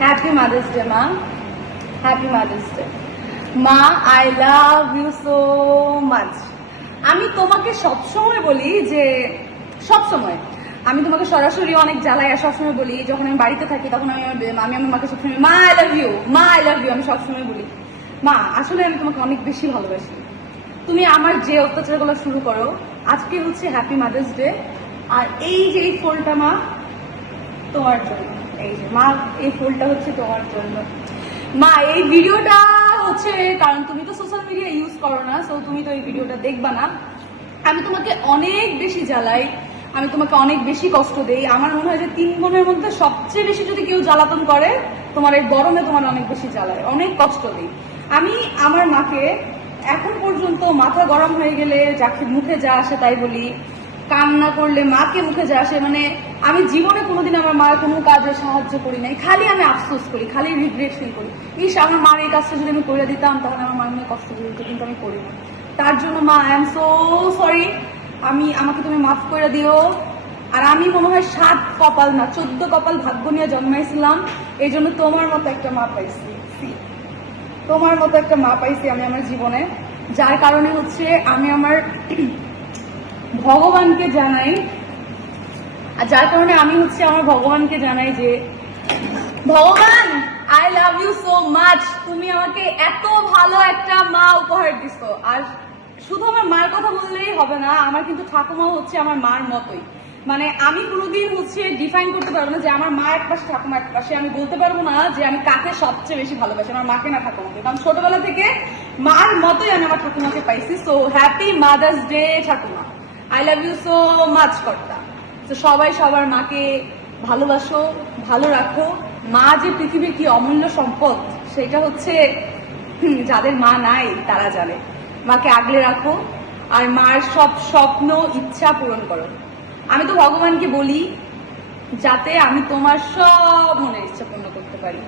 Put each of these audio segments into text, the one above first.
Happy mother's day মা, happy mother's day মা। I love you so much. আমি তোমাকে সবসময় বলি যে সবসময় আমি তোমাকে সরাসরি অনেক জ্বালাই আর সবসময় বলি, যখন আমি বাড়িতে থাকি তখন আমি আমার মাকে সবসময় মা আই লাভ ইউ, মা আই লাভ ইউ আমি সবসময় বলি। মা আসলে আমি তোমাকে অনেক বেশি ভালোবাসি। তুমি আমার যে অত্যাচারগুলো শুরু করো, আজকে হচ্ছে হ্যাপি মাদার্স ডে। আর এই যে এই ফুলটা মা তোমার জন্য, এই যে মা এই ফুলটা হচ্ছে তোমার জন্য। মা এই ভিডিওটা হচ্ছে, কারণ তুমি তো সোশ্যাল মিডিয়া ইউজ করো না, সো তুমি তো এই ভিডিওটা দেখবা না। আমি তোমাকে অনেক বেশি জ্বালাই, আমি তোমাকে অনেক বেশি কষ্ট দেই। আমার মনে হয় যে 3 বোনের মধ্যে সবচেয়ে বেশি যদি কেউ জ্বালাতন করে, তোমার এই গরমে তোমার অনেক বেশি জ্বালায়, অনেক কষ্ট দিই। আমি আমার মাকে এখন পর্যন্ত মাথা গরম হয়ে গেলে যাকে মুখে যা আসে তাই বলি, কান্না করলে মাকে মুখে যা আসে, মানে আমি জীবনে কোনোদিন আমার মার কোনো কাজে সাহায্য করি নাই, খালি আমি আফসোস করি, খালি রিগ্রেট ফিল করি। ইস আমার মার এই কাজটা যদি আমি করে দিতাম তাহলে আমার মার মনে কষ্ট দিত, কিন্তু আমি করি না। তার জন্য মা আই এম সো সরি। আমাকে তুমি মাফ করে দিও। আর আমি মনে হয় 7 কপাল না 14 কপাল ভাগ্য নিয়ে জন্মাইছিলাম, এই জন্য তোমার মতো একটা মা পাইছি, তোমার মতো একটা মা পাইছি আমি আমার জীবনে। যার কারণে হচ্ছে আমি আমার ভগবানকে জানাই, আর যার কারণে আমি হচ্ছে আমার ভগবানকে জানাই যে ভগবান I love you so much. তুমি আমাকে এত ভালো একটা মা উপহার দিছো। আর শুধু আমার মার কথা বললেই হবে না, আমার কিন্তু ঠাকুমা হচ্ছে আমার মার মতোই। মানে আমি কোনোদিন হচ্ছে ডিফাইন করতে পারবো না যে আমার মা এক পাশে ঠাকুমা এক পাশে। আমি বলতে পারবো না যে আমি কাকে সবচেয়ে বেশি ভালোবাসি, আমার মাকে না ঠাকুমাকে, কারণ ছোটবেলা থেকে মার মতোই আমি আমার ঠাকুমাকে পাইছি। সো হ্যাপি মাদার্স ডে ঠাকুমা, I love you so much কর্তা। তো সবাই সবার মাকে ভালোবাসো, ভালো রাখো। মা যে পৃথিবীর কি অমূল্য সম্পদ, সেটা হচ্ছে যাদের মা নাই তারা জানে। মাকে আগলে রাখো, আর মার সব স্বপ্ন ইচ্ছা পূরণ করো। আমি তো ভগবানকে বলি যাতে আমি তোমার সব মনের ইচ্ছা পূর্ণ করতে পারি।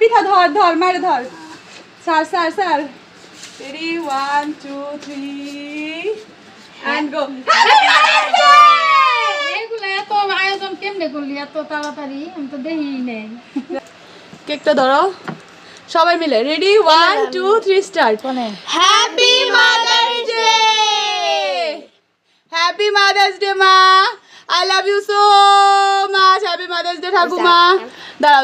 পিঠা ধর ধর মারে ধর, sir sir sir. Ready 1 2 3 and go. এত আয়োজন কেমনে করলি এত তাড়াতাড়ি? আমি তো দেখি নেই। কেকটা ধরো সবাই মিলে। Ready 1 2 3 start. Happy mother's day, happy mother's day মা, I love you so much. Happy mother's day ঠাকুমা। দাঁড়াও।